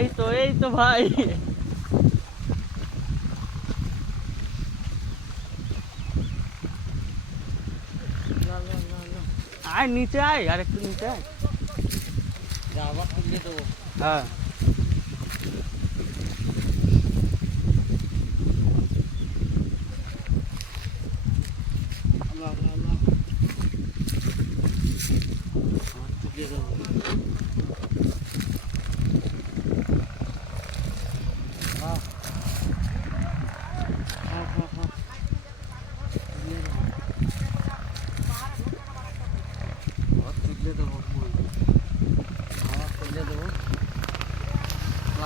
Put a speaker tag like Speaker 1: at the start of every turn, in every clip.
Speaker 1: এই তো এই তো ভাই। আয় নিচে আয় আর একটু নিচে আয়। হ্যাঁ
Speaker 2: আবার তুলে দেবো হ্যাঁ হ্যাঁ হ্যাঁ হ্যাঁ তুলে দেবো আবার তুলে দেবো আবার তুলে দেবো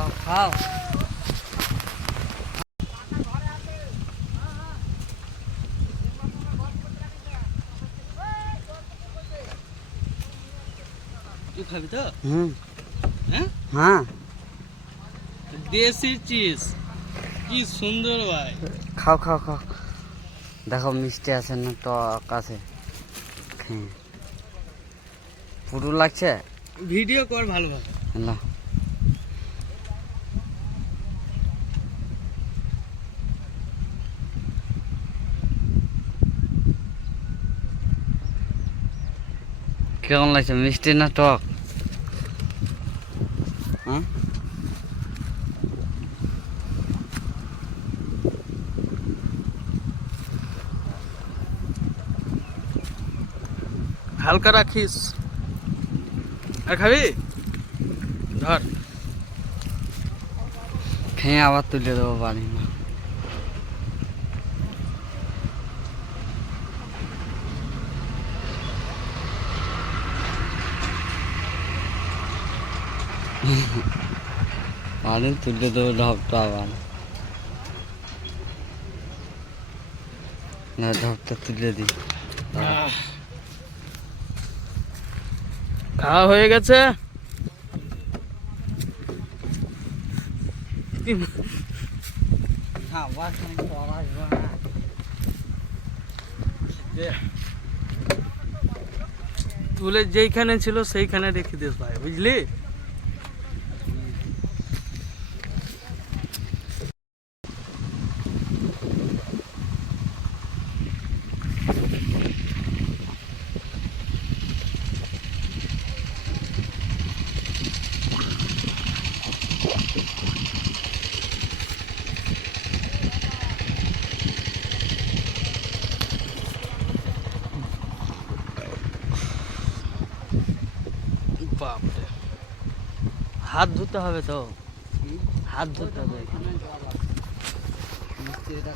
Speaker 2: খাও। খাও তুই খাবি তো?
Speaker 1: হুম।
Speaker 2: হ্যাঁ?
Speaker 1: হ্যাঁ।
Speaker 2: দেশি চিজ। কি সুন্দর ভাই।
Speaker 1: খাও খাও খাও। দেখো মিষ্টি আছে না টক আছে। পুরো লাগছে?
Speaker 2: ভিডিও কর ভালো ভালো।
Speaker 1: না। কেমন লাগছে? মিষ্টি না টক? হ্যাঁ?
Speaker 2: হালকা রাখিস। আর খাবি? ধর।
Speaker 1: খেয়ে আবার তুলে দেবো বাড়ি। না বাড়ি তুলে দেবো ঢপটা আবার। না ঢপটা তুলে দিই।
Speaker 2: খাওয়া হয়ে গেছে? তুলে যেইখানে ছিল সেইখানে রেখে দিস ভাই বুঝলি?
Speaker 1: হাত ধুতে হবে তো হাত ধুতে হবে।
Speaker 2: মিস্ত্রিটা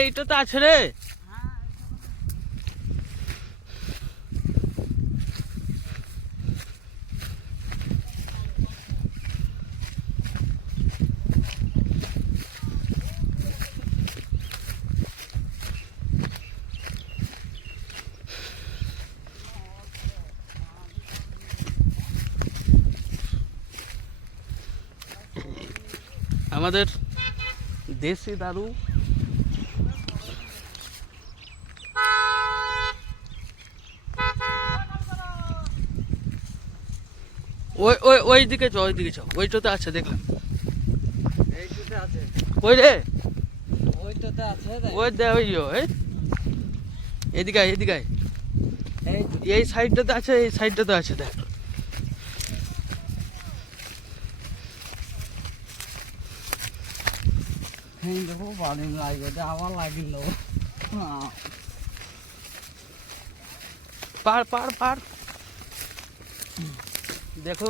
Speaker 1: এইটা তো আছে রে
Speaker 2: আমাদের দেশি দারু। ওই ওই ওই দিকে চ ওই দিকে চ। ওইটাতে আছে দেখলাম।
Speaker 1: এইটাতে আছে।
Speaker 2: ওই রে?
Speaker 1: ওইটাতে আছে
Speaker 2: ওই দে ওই ও, এই এদিকে এদিকে
Speaker 1: এই
Speaker 2: এই সাইডটাতে আছে এই সাইডটাতে আছে দেখ।
Speaker 1: হ্যাঁ দেখো বাড়ি লাগবে আবার লাগিল।
Speaker 2: পার পার পার। দেখো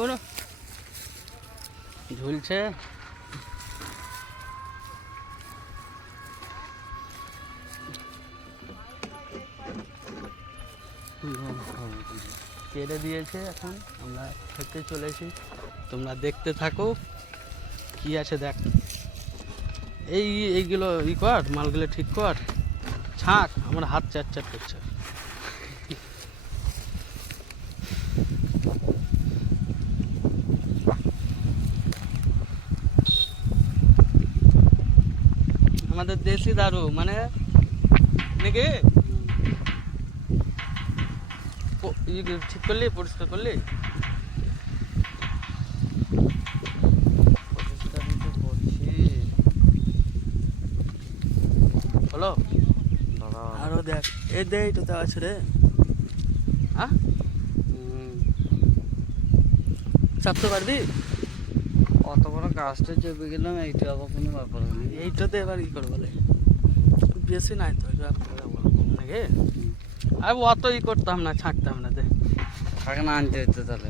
Speaker 2: ঝুলছে। কেড়ে দিয়েছে এখন, আমরা খেতে চলেছি। তোমরা দেখতে থাকো, কি আছে দেখ। এই এইগুলো ই কর মালগুলো ঠিক কর। ছাঁক আমার হাত চার চার করছে। আমাদের দেশি দারু মানে নাকি? ঠিক করলি পরিষ্কার করলি
Speaker 1: পরিষ্কারই তো করছি
Speaker 2: হলো
Speaker 1: দাদা
Speaker 2: আরও দে এটাতে আছে রে। হ্যাঁ চাপতে পারবি?
Speaker 1: অত বড় গাছটা চেপে গেলাম এইটা আবার কোনো ব্যাপার নেই
Speaker 2: এইটাতে এবার ই করব বলে বেশি নাই তো নাকি? আর অত ই করতাম না ছাঁকতাম না দে।
Speaker 1: থাকে না আনতে হইতো তাহলে।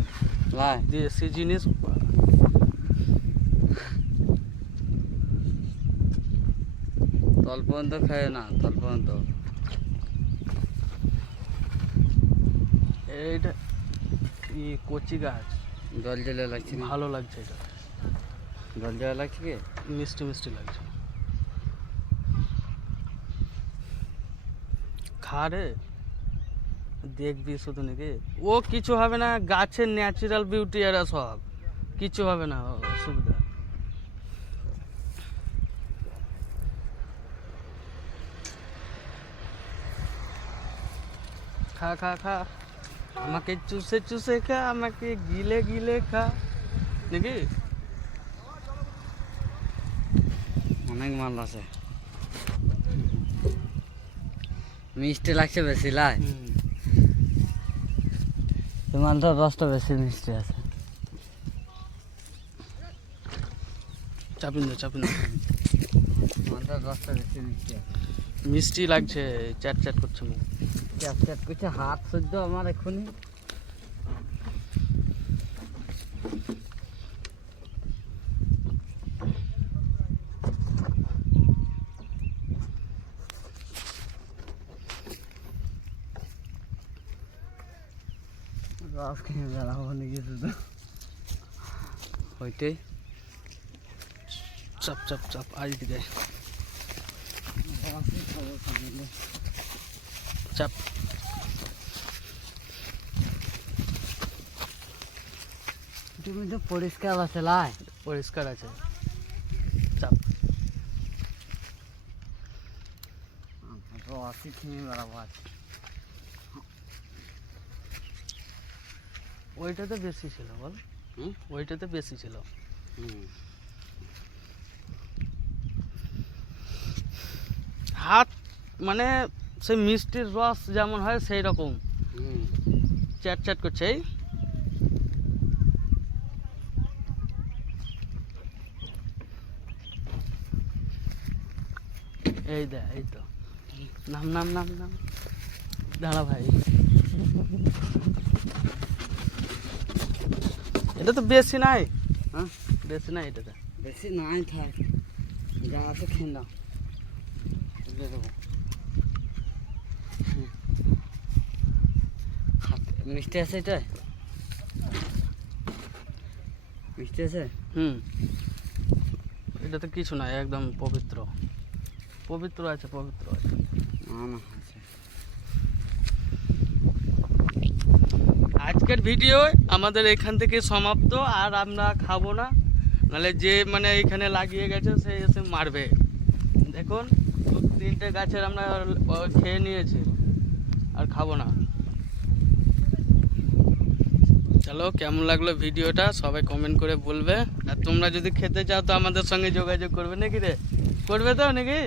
Speaker 1: লাই।
Speaker 2: দেশি জিনিস
Speaker 1: তল পর্যন্ত খায় না তল পর্যন্ত।
Speaker 2: এইটা ই কচি গাছ?
Speaker 1: জল জলে লাগছে
Speaker 2: ভালো লাগছে এটা।
Speaker 1: জল জলে লাগছে কি?
Speaker 2: মিষ্টি মিষ্টি লাগছে। খা রে। দেখবি শুধু নাকি? ও কিছু হবে না গাছের ন্যাচারাল বিউটি এরা সব। কিছু হবে না অসুবিধা। খা খা খা। আমাকে চুষে চুষে খা আমাকে গিলে গিলে খা। নাকি?
Speaker 1: অনেক মাল আছে। মিষ্টি লাগছে বেশি লাই? এই মালটার রসটা বেশি মিষ্টি আছে।
Speaker 2: চাপিন দে চাপিন দে।
Speaker 1: মালটার রসটা বেশি মিষ্টি আছে।
Speaker 2: মিষ্টি লাগছে চ্যাট চ্যাট করছে মুখ।
Speaker 1: চ্যাপ চ্যাপ করছে হাত সহ্য আমার এক্ষুনি রস খেয়ে বেড়াবো নাকি শুধু? ওইটাই
Speaker 2: চাপ চাপ চাপ আজ দিকে
Speaker 1: রসই খাব সকালে।
Speaker 2: চাপ।
Speaker 1: তুমি তো পরিষ্কার আছে লাই।
Speaker 2: পরিষ্কার আছে। চাপ।
Speaker 1: রসই খেয়ে বেড়াবো আজ
Speaker 2: ওইটাতে বেশি ছিল বল।
Speaker 1: হুম?
Speaker 2: ওইটাতে বেশি ছিল। হাত মানে সেই মিষ্টির রস যেমন হয় সেই রকম
Speaker 1: হুম।
Speaker 2: চ্যাট চ্যাট করছে এই। এই দে এই তো। নাম নাম নাম নাম। দাঁড়া ভাই। এটা তো বেশি নাই।
Speaker 1: হ্যাঁ
Speaker 2: বেশি নাই এটাতে
Speaker 1: বেশি নাই থাক। যা আছে খেয়ে নাও। মিষ্টি আছে এটা? মিষ্টি আছে?
Speaker 2: হুম। এটাতে কিছু নাই একদম পবিত্র। পবিত্র আছে পবিত্র আছে। আজকের ভিডিও আমাদের এখান থেকে সমাপ্ত আর আমরা খাব না। নাহলে যে মানে এখানে লাগিয়ে গেছে সে এসে মারবে। দেখুন তিনটে গাছের আমরা খেয়ে নিয়েছি আর খাব না। চলো কেমন লাগল ভিডিওটা? সবাই কমেন্ট করে বলবে। আর তোমরা যদি খেতে চাও তো আমাদের সঙ্গে যোগাযোগ করবে নাকি রে? করবে তো নাকি?